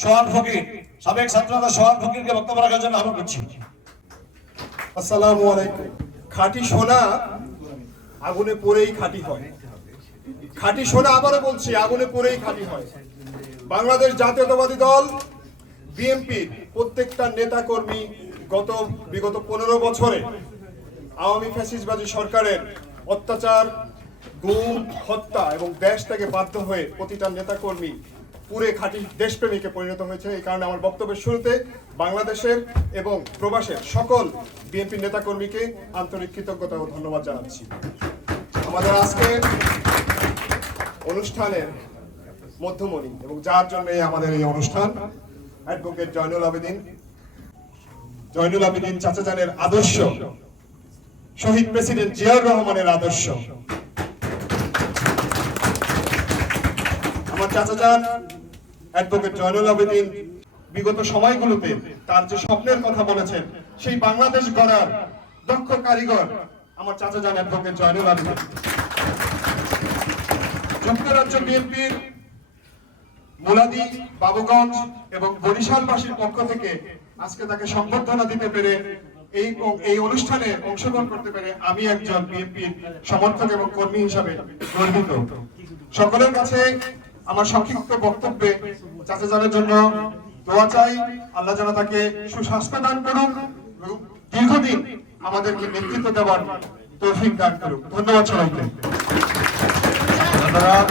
সোহান ফকির, সাবেক ছাত্রনেতা সোহান ফকিরকে বক্তব্য রাখার জন্য আহ্বান করছি। আসসালামু আলাইকুম। খাঁটি সোনা আগুনে পড়েই খাঁটি হয়। খাঁটি সোনা আবারও বলছি, আগুনে পড়েই খাঁটি হয়। বাংলাদেশ জাতীয়তাবাদী দল বিএনপির প্রত্যেকটা নেতা কর্মী গত বিগত পনেরো বছরে আওয়ামী ফ্যাসিসবাদী সরকারের অত্যাচার, গুম, হত্যা এবং দেশ থেকে বাধ্য হয়ে প্রতিটা নেতাকর্মী পুরে খাঁটি দেশপ্রেমীকে পরিণত হয়েছে। এই কারণে আমার বক্তব্যের শুরুতে বাংলাদেশের এবং প্রবাসের সকল বিএনপি নেতাকর্মীকে আন্তরিক কৃতজ্ঞতা ও ধন্যবাদ জানাচ্ছি। আমাদের আজকে অনুষ্ঠানের মধ্যমণি এবং যার জন্য আমাদের এই অনুষ্ঠান, অ্যাডভোকেট জয়নুল আবেদিন। জয়নুল আবেদিন চাচা জানের আদর্শ, শহীদ প্রেসিডেন্ট জিয়াউর রহমানের আদর্শ। আমার চাচা যান অ্যাডভোকেট জয়নুল আবেদিন বিগত সময়গুলোতে তার যে স্বপ্নের কথা বলেছেন, সেই বাংলাদেশ গড়ার দক্ষ কারিগর আমার চাচা যান অ্যাডভোকেট জয়নুল আবেদিন। যুক্তরাজ্য বিএনপির মুলাদি বাবুগঞ্জ এবং বরিশালবাসীর পক্ষ থেকে আজকে তাকে সংবর্ধনা দিতে পেরে এই এই অনুষ্ঠানে অংশগ্রহণ করতে পেরে আমি একজন বিএনপির সমর্থক এবং কর্মী হিসাবে গর্বিত। সকলের কাছে আমার সংক্ষিপ্ত বক্তব্যে চাচা জানের জন্য দোয়া চাই। আল্লাহ যেন তাকে সুস্বাস্থ্য দান করুক, দীর্ঘদিন আমাদেরকে নেতৃত্ব দেওয়ার তৌফিক দান করুক। ধন্যবাদ সবাইকে। ধন্যবাদ।